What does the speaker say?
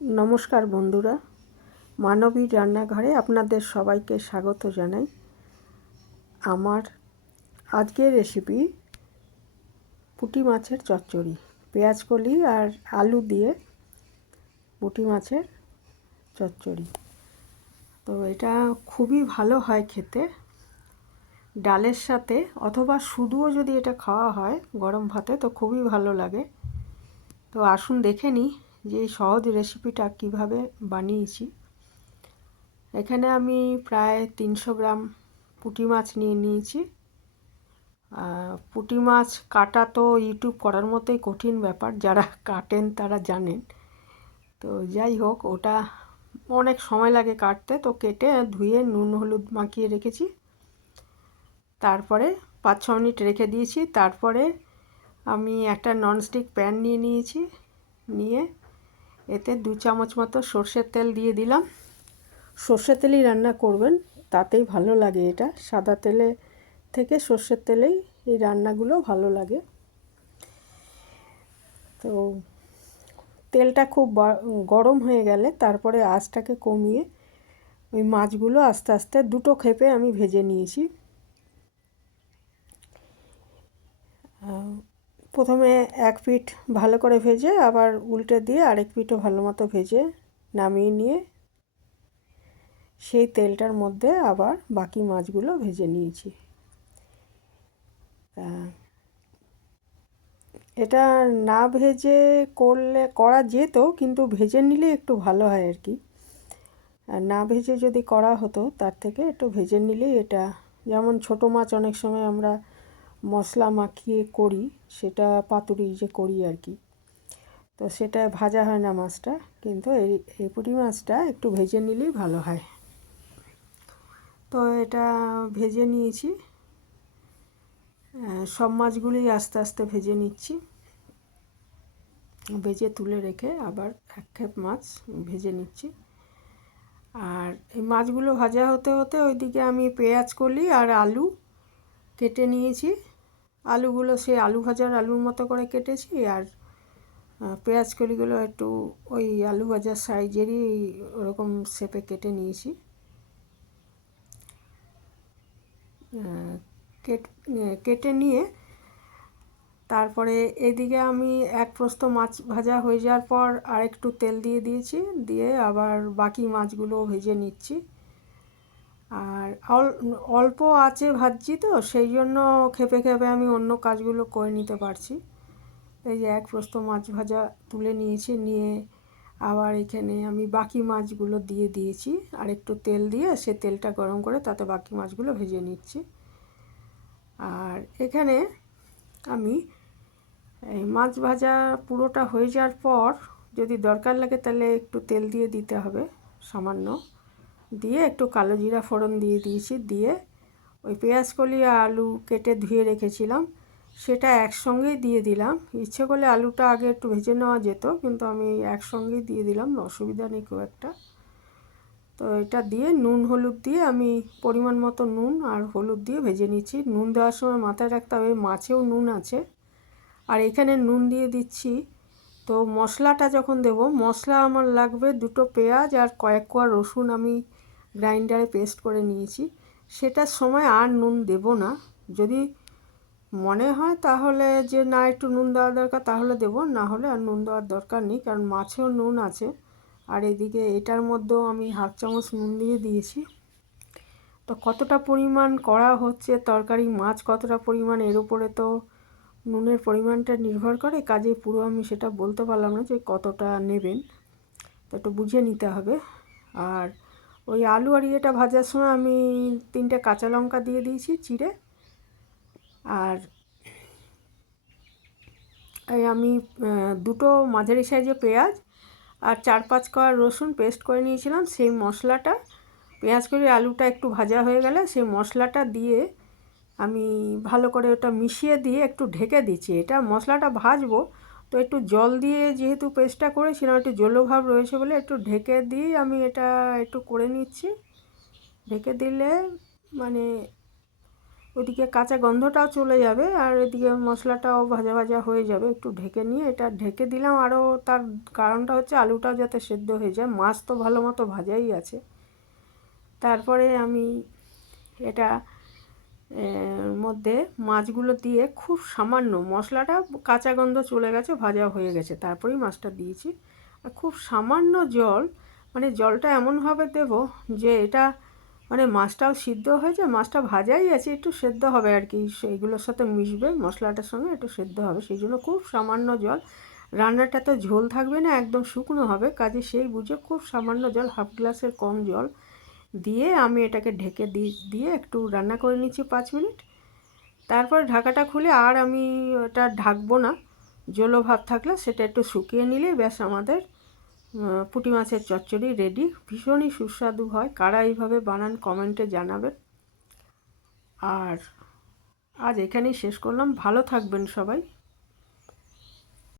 नमस्कार बंधुरा मानवीर रान्नाघरे आपनादेर सबाइके स्वागत जानाई। आमार आजकेर रेसिपि पुटी माछेर चच्चड़ी पेঁয়াজ कली और आलू दिए पुटी माछेर चच्चड़ी। तो एटा खूबই भालो हय खेते डालेर साथे अथवा शुधुओ यदि एटा खाওয়া हय गरम भाते तो खूबই भालो लागे। तो आसुन देखे निই যে সহজ রেসিপিটা কিভাবে বানিয়েছি। এখানে আমি প্রায় 300 গ্রাম পুঁটি মাছ নিয়ে নিয়েছি। পুঁটি মাছ কাটা তো ইউটিউব করার মতোই কঠিন ব্যাপার, যারা কাটেন তারা জানেন। তো যাই হোক, ওটা অনেক সময় লাগে কাটতে। তো কেটে ধুয়ে নুন হলুদ মাখিয়ে রেখেছি। তারপরে 5-6 মিনিট রেখে দিয়েছি। তারপরে আমি একটা ননস্টিক প্যান নিয়ে নিয়েছি। নিয়ে এতে 2 চামচ মতো সরষের তেল দিয়ে দিলাম। সরষের তেলেই রান্না করবেন, তাতেই ভালো লাগে। এটা সাদা তেলে থেকে সরষের তেলেই এই রান্নাগুলো ভালো লাগে। তো তেলটা খুব গরম হয়ে গেলে তারপরে আঁচটাকে কমিয়ে ওই মাছগুলো আস্তে আস্তে দুটো খেপে আমি ভেজে নিয়েছি। প্রথমে এক পিঠ ভালো করে ভেজে আবার উল্টে দিয়ে আরেক পিঠও ভালো মতো ভেজে নামিয়ে নিয়ে সেই তেলটার মধ্যে আবার বাকি মাছগুলো ভেজে নিয়েছি। এটা না ভেজে করা যেত, কিন্তু ভেজে নিলে একটু ভালো হয় আর কি। আর না ভেজে যদি করা হতো তার থেকে একটু ভেজে নিলেই এটা, যেমন ছোটো মাছ অনেক সময় আমরা মশলা মাখিয়ে করি, সেটা পাতুরি যে করি আর কি, তো সেটা ভাজা হয় না মাছটা। কিন্তু এই পুঁটি মাছটা একটু ভেজে নিলেই ভালো হয়। তো এটা ভেজে নিয়েছি। সব মাছগুলোই আস্তে আস্তে ভেজে নিচ্ছি। ভেজে তুলে রেখে আবার এক খেপ মাছ ভেজে নিচ্ছি। আর এই মাছগুলো ভাজা হতে হতে ওইদিকে আমি পেঁয়াজ কলি আর আলু কেটে নিয়েছি। আলুগুলো সে আলু ভাজার আলুর মতো করে কেটেছি, আর পেঁয়াজ কলিগুলো একটু ওই আলু ভাজার সাইজেরই ওরকম শেপে কেটে নিয়েছি। কেটে নিয়ে তারপরে এদিকে আমি এক প্রস্থ মাছ ভাজা হয়ে যাওয়ার পর আর একটু তেল দিয়ে দিয়েছি। দিয়ে আবার বাকি মাছগুলো ভেজে নিচ্ছি। আর অল্প আঁচে ভাজছি, তো সেই জন্য খেপে খেপে আমি অন্য কাজগুলো করে নিতে পারছি। এই যে এক প্রস্থ মাছ ভাজা তুলে নিয়েছি, নিয়ে আবার এখানে আমি বাকি মাছগুলো দিয়ে দিয়েছি। আর একটু তেল দিয়ে সে তেলটা গরম করে তাতে বাকি মাছগুলো ভেজে নিচ্ছি। আর এখানে আমি এই মাছ ভাজা পুরোটা হয়ে যাওয়ার পর যদি দরকার লাগে তাহলে একটু তেল দিয়ে দিতে হবে সামান্য, দিয়ে একটু কালো জিরা ফোড়ন দিয়ে দিয়েছি। দিয়ে ওই পেঁয়াজ কলি আর আলু কেটে ধুয়ে রেখেছিলাম সেটা একসঙ্গেই দিয়ে দিলাম। ইচ্ছে করলে আলুটা আগে একটু ভেজে নেওয়া যেত, কিন্তু আমি একসঙ্গেই দিয়ে দিলাম, অসুবিধা নেই খুব একটা। তো এটা দিয়ে নুন হলুদ দিয়ে আমি পরিমাণ মতো নুন আর হলুদ দিয়ে ভেজে নিচ্ছি। নুন দেওয়ার সময় মাথায় রাখতে হবে মাছেও নুন আছে, আর এখানে নুন দিয়ে দিচ্ছি। তো মশলাটা যখন দেব, মশলা আমার লাগবে 2টো পেঁয়াজ আর কয়েক কোয়া রসুন আমি গ্রাইন্ডারে পেস্ট করে নিয়েছি। সেটার সময় আর নুন দেব না। যদি মনে হয় তাহলে যে না একটু নুন দেওয়া দরকার তাহলে দেব, না হলে আর নুন দেওয়ার দরকার নেই, কারণ মাছেও নুন আছে। আর এদিকে এটার মধ্যেও আমি হাফ চামচ নুন দিয়ে দিয়েছি। তো কতটা পরিমাণ করা হচ্ছে তরকারি, মাছ কতটা পরিমাণ, এর উপরে তো নুনের পরিমাণটা নির্ভর করে। কাজেই পুরো আমি সেটা বলতে পারলাম না যে কতটা নেবেন, তো একটু বুঝে নিতে হবে। আর ওই আলু আর ইয়েটা ভাজার সময় আমি 3টে কাঁচা লঙ্কা দিয়ে দিয়েছি চিড়ে। আর এই আমি 2টো মাঝারি সাইজে পেঁয়াজ আর 4-5 কোয়া রসুন পেস্ট করে নিয়েছিলাম। সেই মশলাটা, পেঁয়াজ করে আলুটা একটু ভাজা হয়ে গেলে সেই মশলাটা দিয়ে আমি ভালো করে ওটা মিশিয়ে দিয়ে একটু ঢেকে দিচ্ছি। এটা মশলাটা ভাজবো, তো একটু জল দিয়ে যেহেতু পেস্টটা করেছিলাম একটু জলীয় ভাব রয়েছে বলে একটু ঢেকে দিয়ে আমি এটা একটু করে নিচ্ছি। ঢেকে দিলে মানে ওদিকে কাঁচা গন্ধটাও চলে যাবে আর এদিকে মশলাটাও ভাজা ভাজা হয়ে যাবে। একটু ঢেকে নিয়ে এটা ঢেকে দিলাম, আরও তার কারণটা হচ্ছে আলুটাও যাতে সেদ্ধ হয়ে যায়, মাছ তো ভালো মতো ভাজাই আছে। তারপরে আমি এটা মধ্যে মাছগুলো দিয়ে খুব সামান্য, মশলাটা কাঁচা গন্ধ চলে গেছে, ভাজা হয়ে গেছে, তারপরেই মাছটা দিয়েছি। আর খুব সামান্য জল, মানে জলটা এমনভাবে দেব যে এটা মানে মাছটাও সিদ্ধ হয়েছে, মাছটা ভাজাই আছে, একটু সেদ্ধ হবে আর কি, সেইগুলোর সাথে মিশবে, মশলাটার সঙ্গে একটু সেদ্ধ হবে, সেই জন্য খুব সামান্য জল। রান্নাটা তো ঝোল থাকবে না, একদম শুকনো হবে, কাজে সেই বুঝে খুব সামান্য জল, হাফ গ্লাসের কম জল দিয়ে আমি এটাকে ঢেকে দিয়ে একটু রান্না করে নিচ্ছি 5 মিনিট। তারপর ঢাকাটা খুলে আর আমি ওটা ঢাকবো না, জলো ভাব থাকলে সেটা একটু শুকিয়ে নিলেই ব্যাস আমাদের পুঁটি মাছের চচ্চড়ি রেডি। ভীষণই সুস্বাদু হয়, কারা এইভাবে বানান কমেন্টে জানাবেন। আর আজ এখানেই শেষ করলাম, ভালো থাকবেন সবাই।